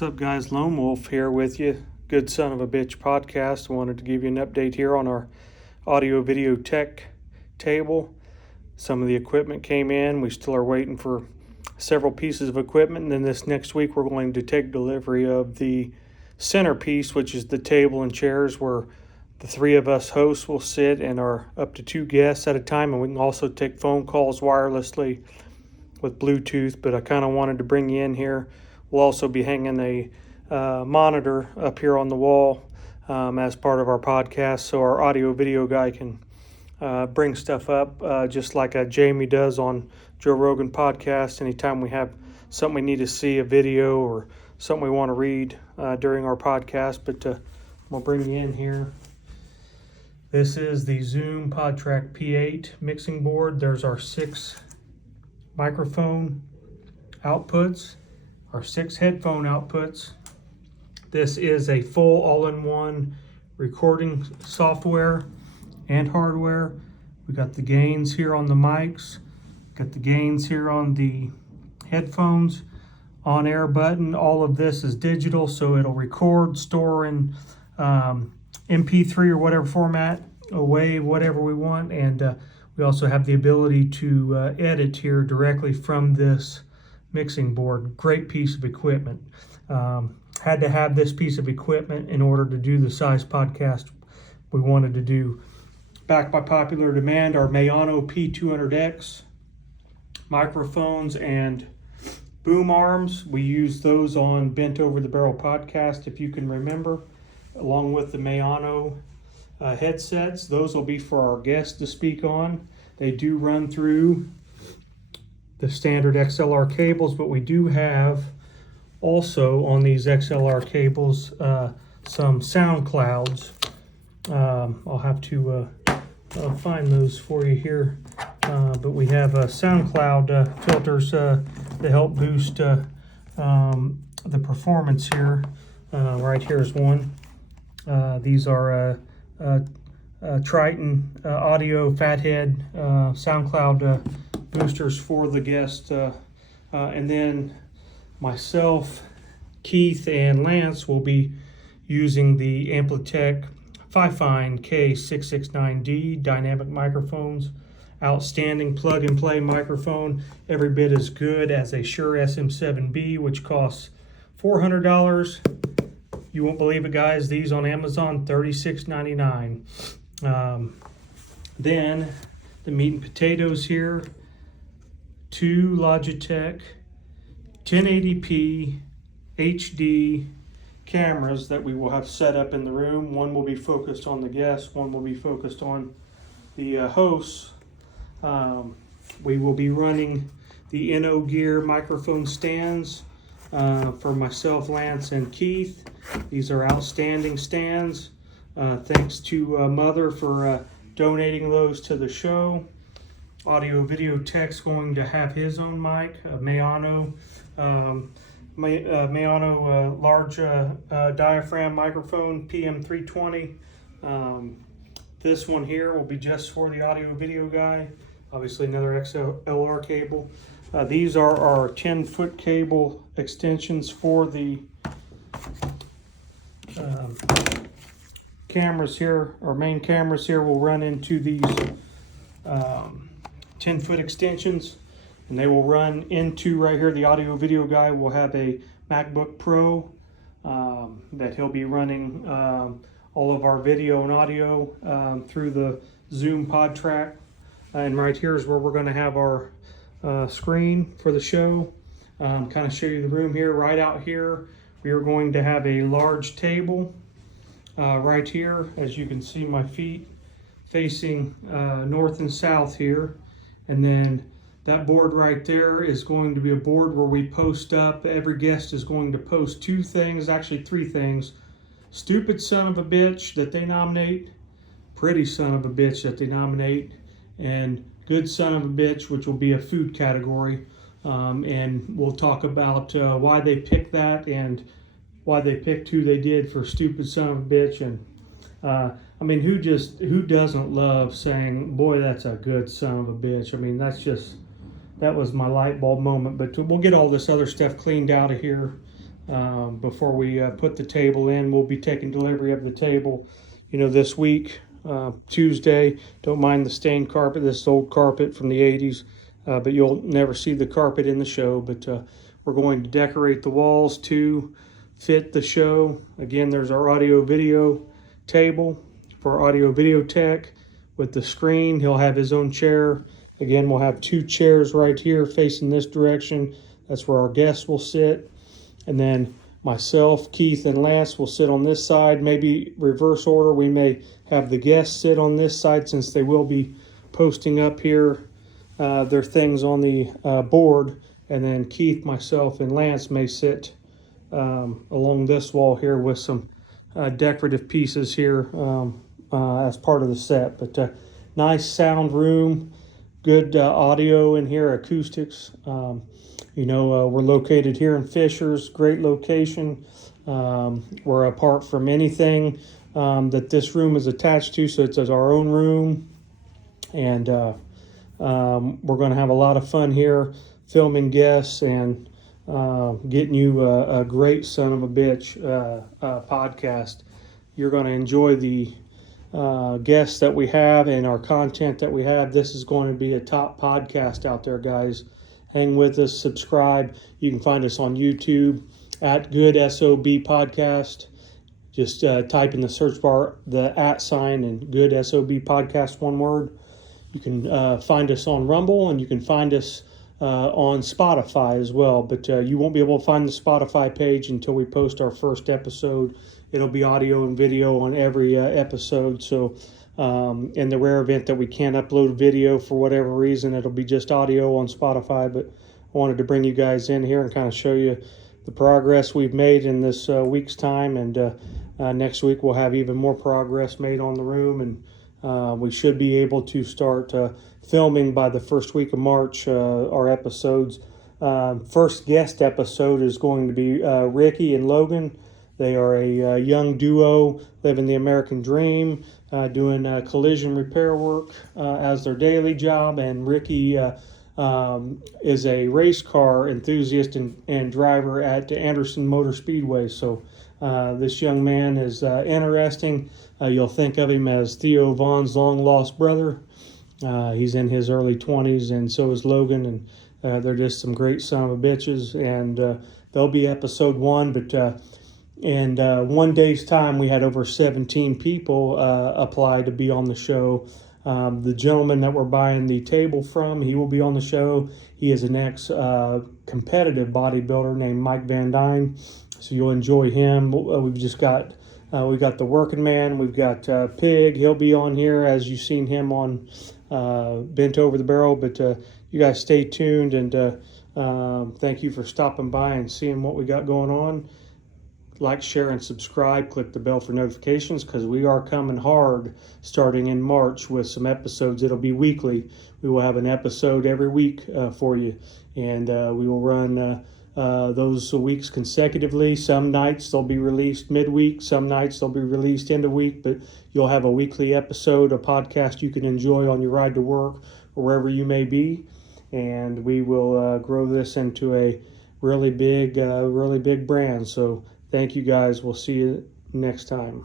What's up, guys? Lone Wolf here with you. Good Son of a Bitch podcast. I wanted to give you an update here on our audio video tech table. Some of the equipment came in. We still are waiting for several pieces of equipment. And then this next week, we're going to take delivery of the centerpiece, which is the table and chairs where the three of us hosts will sit and are up to 2 guests at a time. And we can also take phone calls wirelessly with Bluetooth. But I kind of wanted to bring you in here. We'll also be hanging a monitor up here on the wall as part of our podcast, so our audio video guy can bring stuff up just like Jamie does on Joe Rogan podcast. Anytime we have something we need to see, a video or something we want to read during our podcast. But we'll bring you in here. This is the Zoom PodTrack P8 mixing board. There's our 6 microphone outputs. Our 6 headphone outputs. This is a full all-in-one recording software and hardware. We got the gains here on the mics, got the gains here on the headphones, on-air button. All of this is digital, so it'll record, store in MP3 or whatever format, WAV, whatever we want. And we also have the ability to edit here directly from this mixing board. Great piece of equipment. Had to have this piece of equipment in order to do the size podcast we wanted to do. Backed by popular demand, our Mayano P200X microphones and boom arms. We use those on Bent Over the Barrel podcast, if you can remember, along with the Mayano headsets. Those will be for our guests to speak on. They do run through the standard XLR cables, but we do have also on these XLR cables some sound clouds. I'll have to find those for you here, but we have SoundCloud filters to help boost the performance here. Right here is one. These are Triton Audio Fathead SoundCloud boosters for the guest, and then myself, Keith, and Lance will be using the Amplitech Fifine K669D dynamic microphones. Outstanding plug-and-play microphone, every bit as good as a Shure SM7B, which costs $400. You won't believe it, guys. These on Amazon, $36.99. Then the meat and potatoes here. 2 Logitech 1080p HD cameras that we will have set up in the room. One will be focused on the guests, one will be focused on the hosts. We will be running the NO Gear microphone stands for myself, Lance, and Keith. These are outstanding stands. Thanks to Mother for donating those to the show. Audio Video Tech's going to have his own mic, a Mayano large diaphragm microphone, PM320. This one here will be just for the audio video guy. Obviously another XLR cable. These are our 10-foot cable extensions for the cameras here. Our main cameras here will run into these 10-foot extensions, and they will run into right here. The audio video guy will have a MacBook Pro that he'll be running all of our video and audio through the Zoom PodTrack. And right here is where we're going to have our screen for the show. Kind of show you the room here. Right out here, we are going to have a large table right here. As you can see, my feet facing north and south here. And then that board right there is going to be a board where we post up. Every guest is going to post 2 things, actually 3 things. Stupid son of a bitch that they nominate, pretty son of a bitch that they nominate, and good son of a bitch, which will be a food category. And we'll talk about why they picked that and why they picked who they did for stupid son of a bitch. And I mean, who doesn't love saying, boy, that's a good son of a bitch? I mean, that was my light bulb moment. But we'll get all this other stuff cleaned out of here. before we put the table in. We'll be taking delivery of the table, this week, Tuesday. Don't mind the stained carpet. This is old carpet from the 80s, but you'll never see the carpet in the show. But we're going to decorate the walls to fit the show. Again, there's our audio video table for audio video tech with the screen. He'll have his own chair. Again, we'll have 2 chairs right here facing this direction. That's where our guests will sit. And then myself, Keith, and Lance will sit on this side. Maybe reverse order. We may have the guests sit on this side since they will be posting up here their things on the board. And then Keith, myself, and Lance may sit along this wall here with some decorative pieces here as part of the set. But nice sound room, good audio in here, acoustics. We're located here in Fishers, great location. We're apart from anything that this room is attached to, so it's our own room. And we're going to have a lot of fun here filming guests and getting you a great son of a bitch podcast. You're going to enjoy the guests that we have and our content that we have. This is going to be a top podcast out there, guys. Hang with us, subscribe. You can find us on YouTube at Good SOB Podcast. Just type in the search bar the @ and Good SOB Podcast, one word. You can find us on Rumble, and you can find us on Spotify as well. But you won't be able to find the Spotify page until we post our first episode. It'll be audio and video on every episode. So in the rare event that we can't upload video for whatever reason, it'll be just audio on Spotify. But I wanted to bring you guys in here and kind of show you the progress we've made in this week's time. And next week we'll have even more progress made on the room. And we should be able to start filming by the first week of March our episodes. First guest episode is going to be Ricky and Logan. They are a young duo living the American dream, doing collision repair work as their daily job. And Ricky is a race car enthusiast and driver at Anderson Motor Speedway. So this young man is interesting. You'll think of him as Theo Vaughn's long-lost brother. He's in his early 20s, and so is Logan. And they're just some great son of a bitches. And they'll be episode 1, but... In 1 day's time, we had over 17 people apply to be on the show. The gentleman that we're buying the table from, he will be on the show. He is an ex-competitive bodybuilder named Mike Van Dyne, so you'll enjoy him. We've got the Working Man. We've got Pig. He'll be on here, as you've seen him on Bent Over the Barrel. But you guys stay tuned, and thank you for stopping by and seeing what we got going on. Like, share, and subscribe. Click the bell for notifications, because we are coming hard starting in March with some episodes. It'll be weekly. We will have an episode every week for you, and we will run those weeks consecutively. Some nights they'll be released midweek. Some nights they'll be released end of week, but you'll have a weekly episode, a podcast you can enjoy on your ride to work or wherever you may be, and we will grow this into a really big brand. So thank you, guys. We'll see you next time.